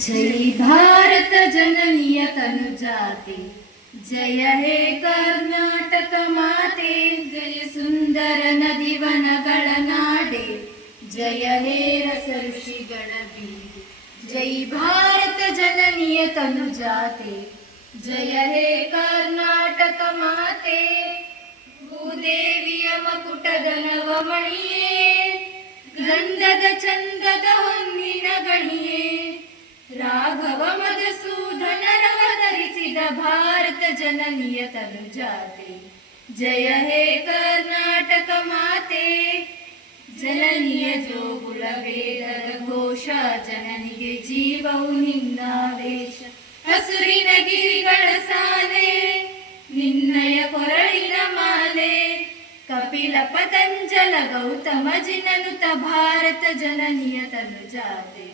जय भारत जननीय तनुजाते, जय हे कर्नाटक माते, जय सुंदर नदी वनಗಳ ನಾಡೆ, जय हे रस ऋषिಗಳ ಬೀಡೆ. जय भारत जननीय तनुजाते, जय हे कर्नाटक माते, ಭೂದೇವಿಯ ಮಕುಟದ ನವಮಣಿಯೇ, ಗಂಧದ ಚಂದದ ಹೊನ್ನಿನ ಗಣಿಯೇ, ರಾಘವ ಮಧುಸೂದನರವತರಿಸಿದ ಭಾರತ ಜನನಿಯ ತನುಜಾತೆ, ಜಯ ಹೇ ಕರ್ನಾಟಕ ಮಾತೆ. ಜನನಿಯ ಜೋಗುಳ ವೇದದ ಘೋಷ, ಜನನಿಗೆ ಜೀವವು ನಿನ್ನಾವೇಶ. ಹಸುರಿನ ಗಿರಿಗಳ ಸಾಲೆ, ನಿನ್ನಯ ಕೊರಳಿನ ಮಾಲೆ, ಕಪಿಲ ಪತಂಜಲ ಗೌತಮ ಜಿನನುತ ಭಾರತ ಜನನಿಯ ತನುಜಾತೆ,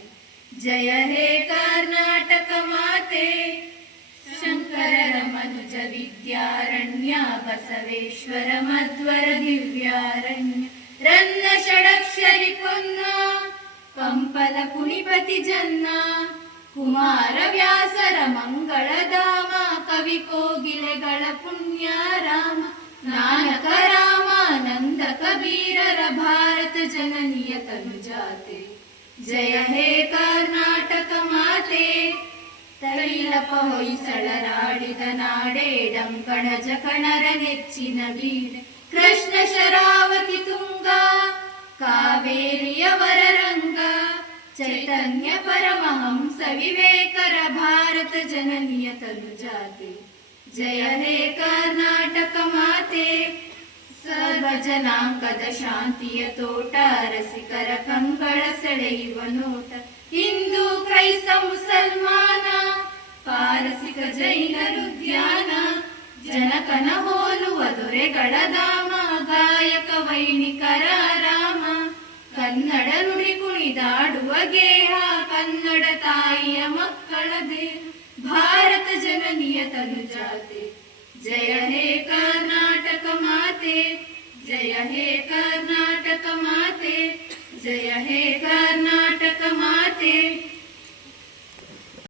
ಜಯ ಹೇ ಕರ್ನಾಟಕ ಮಾತೆ. ಶಂಕರರ ಮನುಜ ವಿದ್ಯಾರಣ್ಯ, ಬಸವೇಶ್ವರ ಮಧ್ವರ ದಿವ್ಯಾರಣ್ಯ, ರನ್ನ ಷಡಕ್ಷರಿ ಪೊನ್ನ, ಪಂಪದ ಪುಣಿಪತಿ ಜನ್ನ, ಕುಮಾರ ವ್ಯಾಸರ ಮಂಗಳಧಾಮ, ಕವಿ ಕೋಗಿಲೆಗಳ ಪುಣ್ಯ ರಾಮ, ನಾನಕ ರಾಮಾನಂದ ಕಬೀರರ ಭಾರತ ಜನನಿಯ ತನುಜಾತೆ, ಜಯ ಹೇ ಕರ್ನಾಟಕ ಮಾತೆ. ತೈಲಪ ಹೊಯ್ಸಳರಾಡಿದ ನಾಡೆ, ಡಂಕಣ ಜಕಣರ ನೆಚ್ಚಿನ ಬೀಡೆ, ಕೃಷ್ಣ ಶರಾವತಿ ತುಂಗ, ಕಾವೇರಿಯವರ ರಂಗ, ಚೈತನ್ಯ ಪರಮಹಂಸ ವಿವೇಕರ ಭಾರತ ಜನನಿಯ ತನುಜಾತೆ, ಜಯ ಹೇ ಕರ್ನಾಟಕ ಮಾತೆ. ಸರ್ವ ಜನಾಂಗದ ಶಾಂತಿಯ ತೋಟ, ರಸಿಕರ ಕಂಗಳ ಸೆಳೆಯುವ ನೋಟ, ಹಿಂದೂ ಕ್ರೈಸ್ತ ಮುಸಲ್ಮಾನ, ಪಾರಸಿಕ ಜೈನರು ಧ್ಯಾನ, ಜನಕನ ಹೋಲುವ ದೊರೆಗಳ ಧಾಮ, ಗಾಯಕ ವೈಣಿಕರ ರಾಮ, ಕನ್ನಡ ನುಡಿ ಕುಣಿದಾಡುವ ಗೇಹ, ಕನ್ನಡ ತಾಯಿಯ ಮಕ್ಕಳ ದೇಹ, ಭಾರತ ಜನನಿಯ ತನುಜಾತೆ, ಜಯ ಹೇ ಕರ್ನಾಟಕ